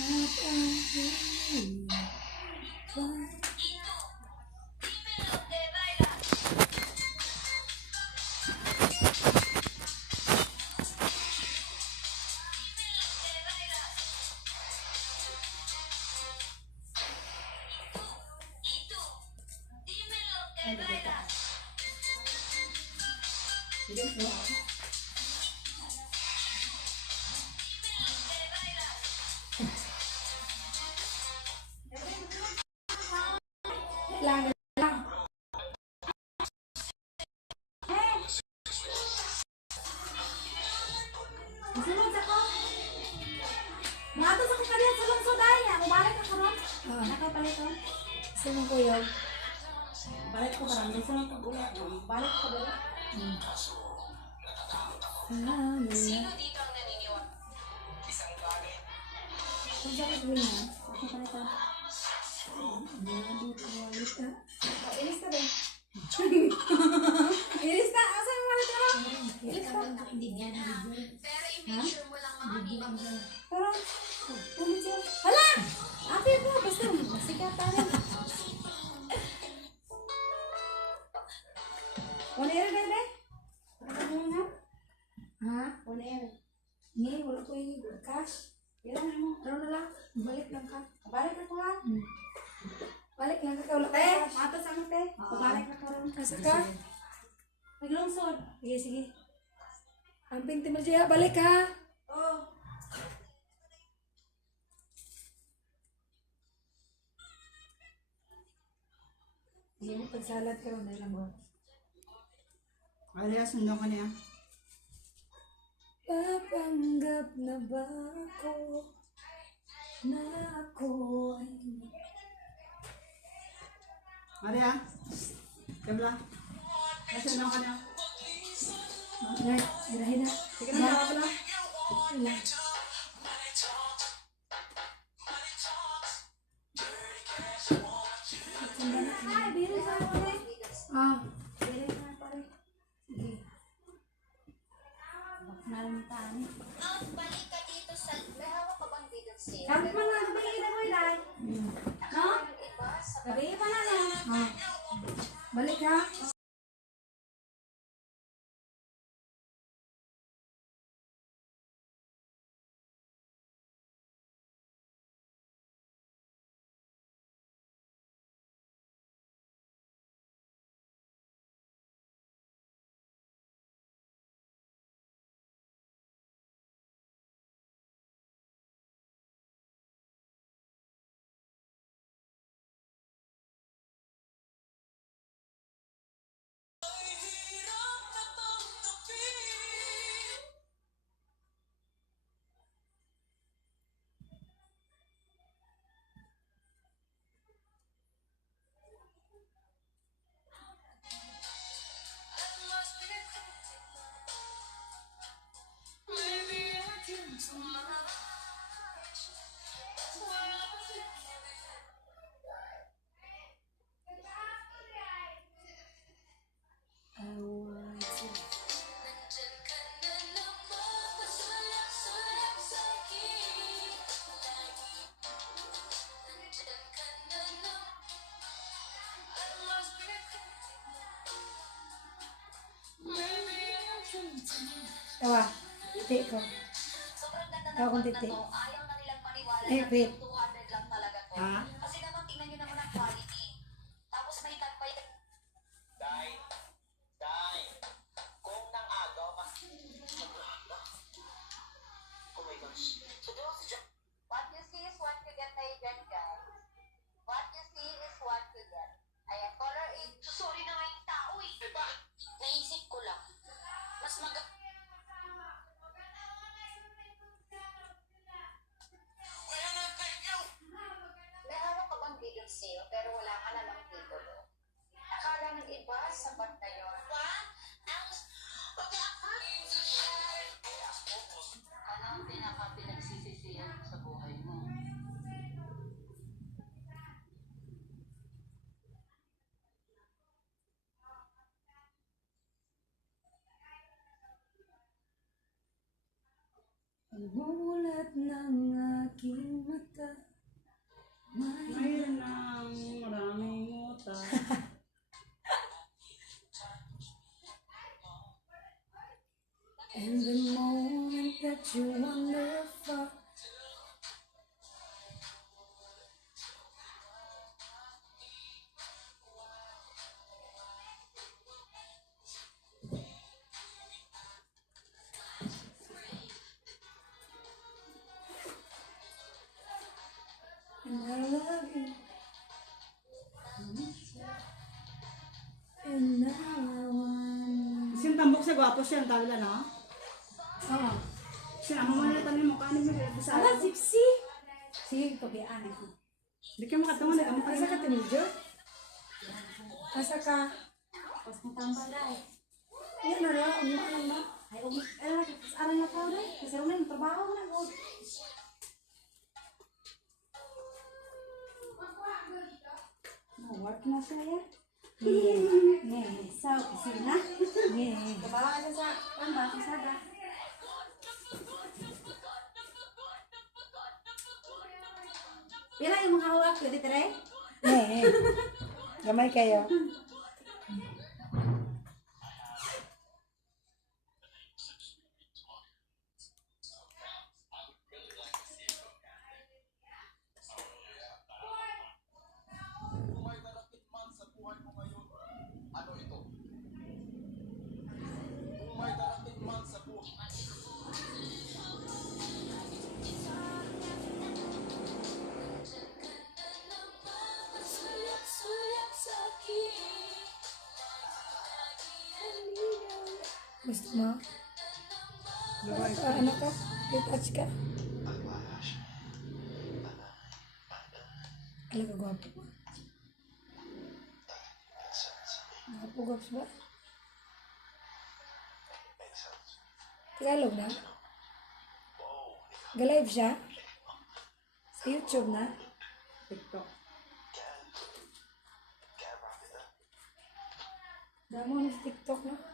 at ang lang. Sunod ako. Mga to sa kukariyan sa lungsod ay na. Mabalik ako ron. Nakapalit ko. Sino ko yun? Balik ko parang. Gusto nang pag-ulat. Balik ko dala. Sino dito ang naniniwag? Kung saan ito niya? Nakapalit ko. Ilis ka ba? Ilis ka? Asa yung malit ka? Ilis ka? Pero i-picture mo lang mga ibang. Pero, ulit siya. Hala! Ate ko, basta masikat pa rin. One air, bebe? Ano nga? Ha? One air. Hindi, wala ko yung cash. Ilan mo? Ano na lang? Balik lang ka. Balik ako ha? Balik lang ka. Wala ko Te, cash. matos ano te? Balik ako ron. Asa ka? Naglungsod. Sige, sige. Amping Timur Jaya, balik ha. Oh. Hindi mo pagsalad ka ron dahil lang ko. Alias, sundo ka niya. Papanggap na ba ako na ako ay... Maria, kabla. Sundo ka niya. Right, irahin na. Sige na, kabla. Wala. Ay, bilis na ako rin. Ah, Bilis na ako rin. sige. Nalantaan. Balik ka dito sa lahawa ka bang dito siya? Sabi mo na, sabihin na mo ilay. No? Iba sa Sabihin pa na na. Ah, balik ha. I want to. nandyan ka na naman, pasulak-sulak sa akin. Lagi, nandyan ka na naman. I lost maybe I can't. Tawa, titi ko. Sobrang ganda ng Tawa kong vlog na titi. to. Ayaw na nilang maniwala Eh, na wait. 200 lang talaga to. Ha? Kasi naman tingnan nyo naman ang quality. Tapos may tagpay. Day, kung nang agaw ka, oh my gosh. So, di ba si Jack, What you see is what you get tayo dyan, guys. What you see is what you get. Ayan, color 8. Sorry na nga yung tao eh. diba? Naisip ko lang. Mas may hawak ka bang video sale pero wala ka na ng titulo. Akala ng iba sapat na yun. Ano ang pinaka-pinagsisisihan sa buhay mo? Pagmulat ng aking mata. Mayroon ng maraming utang. And the moment that you wonder for. And I love you. And now I want. Siyang tambok siya, gwapo siya, ang tawala na. Oh, Sinama mo na tanong mo, kanin mo sa Sana, Gypsy. Sige, pabiyaan ako. Hindi ka makatungan na kamukha asa ka tinidyo? Asa ka? Tapos mo tambal dahil. Yan na lang, umaan na. Ay, lagi, tapos aral na tao dahil. Kasi rin yung trabaho na. Work na siya yan. So, kasi na. Kabawa ka sa tamba, kasada. Pila yung mga hawak, pwede tere? Gamay kayo. Gusto mo? Ano ka? Retouch ka? Alam ka, gwapo ko. Gwapo, gwapo ba? Tagalog na? Galive siya? Sa YouTube na? TikTok. Damo na sa TikTok na?